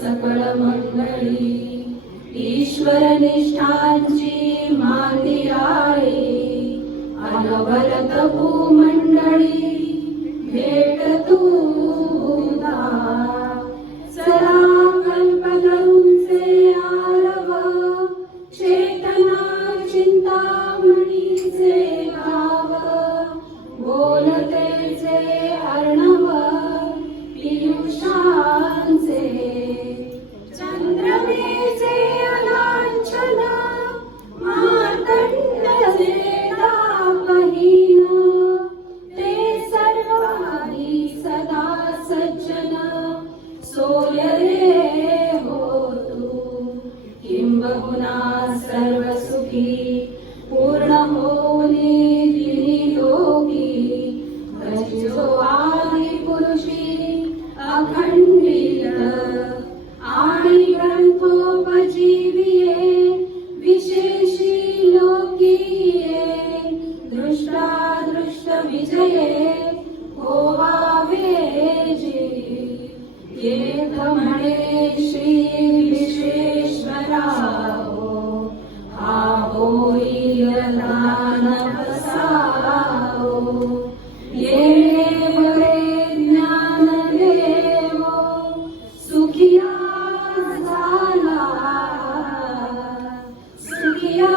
सकळ मंगळी ईश्वर निष्ठांची मांदिराळी अनवरत भूमंडळी भेट तुला चला कल्पतरूंचे आरव चेतना चिंतामणीचे गाव बोलतेचे अर्णव पियुषांचे चंद्रमेचे अलांछन मार्तंडचे तापहीन ते सर्वांनी सदा सज्जन सोय रे हो तू किंबहुना सर्व सुखी पूर्ण होने दिनी योगी भजितो आदि पुरुषी अखंडित आणि ग्रंथोपजीविये विशेषी लोकीये दृष्टादृष्ट विजये होवावे जी येथ म्हणे श्री विश्वेश्वराहो हा होई दान प्रसाहो येणे बरे ज्ञान देवो सुखिया झाला सुखिया